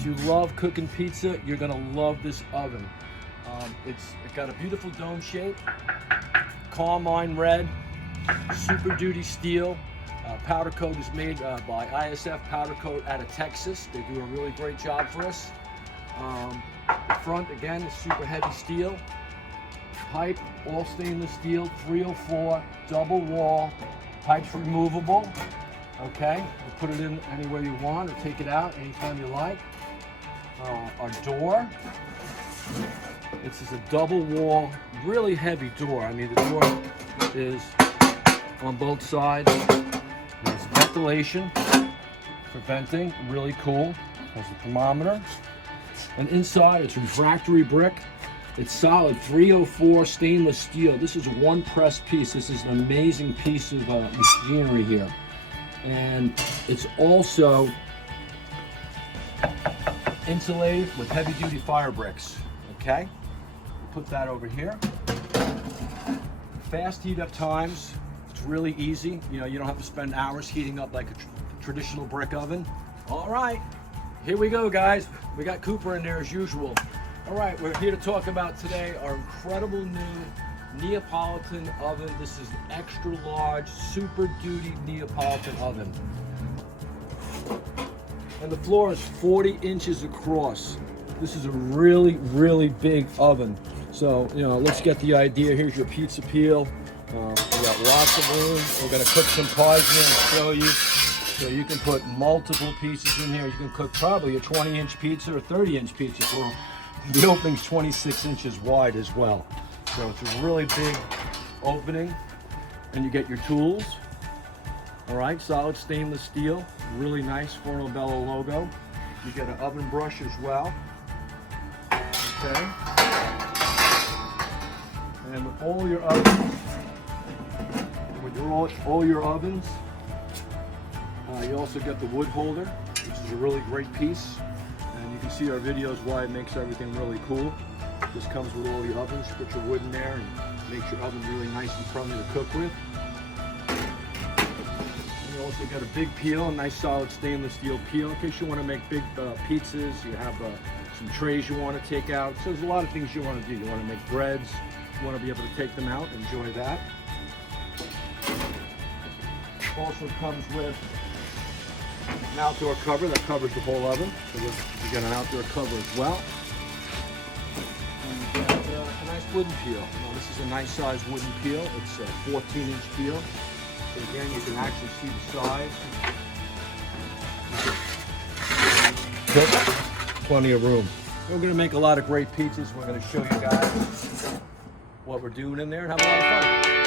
If you love cooking pizza, you're gonna love this oven. It's got a beautiful dome shape, carmine red, Super Duty steel. Powder coat is made by ISF Powder Coat out of Texas. They do a really great job for us. The front, again, is super heavy steel. Pipe, all stainless steel, 304, double wall. Pipe's removable, okay? You put it in anywhere you want or take it out anytime you like. Our door, this is a double wall, really heavy door. I mean, the door is on both sides. There's ventilation for venting, really cool. There's a thermometer. And inside it's refractory brick. It's solid 304 stainless steel. This is one press piece. This is an amazing piece of machinery here. And it's also insulated with heavy duty fire bricks, okay? Put that over here. Fast heat up times. It's really easy. You know, you don't have to spend hours heating up like a traditional brick oven. All right, here we go, guys. We got Cooper in there as usual. All right, we're here to talk about today our incredible new Neapolitan oven. This is an extra large, Super Duty Neapolitan oven. And the floor is 40 inches across. This is a really, really big oven. So, you know, let's get the idea. Here's your pizza peel. We got lots of room. We're gonna cook some pies here and show you. So you can put multiple pieces in here. You can cook probably a 20-inch pizza or 30-inch pizza. For the opening's 26 inches wide as well. So it's a really big opening. And you get your tools. All right, solid stainless steel. Really nice Forno Bello logo. You get an oven brush as well. Okay. And with all your ovens, all your ovens, you also get the wood holder, which is a really great piece. And you can see our videos why it makes everything really cool. This comes with all the ovens. You put your wood in there and makes your oven really nice and friendly to cook with. And you also got a big peel, a nice solid stainless steel peel in case you want to make big pizzas. You have some trays you want to take out. So there's a lot of things you want to do. You want to make breads. You want to be able to take them out, enjoy that. Also comes with an outdoor cover that covers the whole oven. So you get an outdoor cover as well. And you get a nice wooden peel. Now, this is a nice sized wooden peel. It's a 14-inch peel. So again, you can actually see the size. Plenty of room. We're going to make a lot of great pizzas. We're going to show you guys what we're doing in there and have a lot of fun.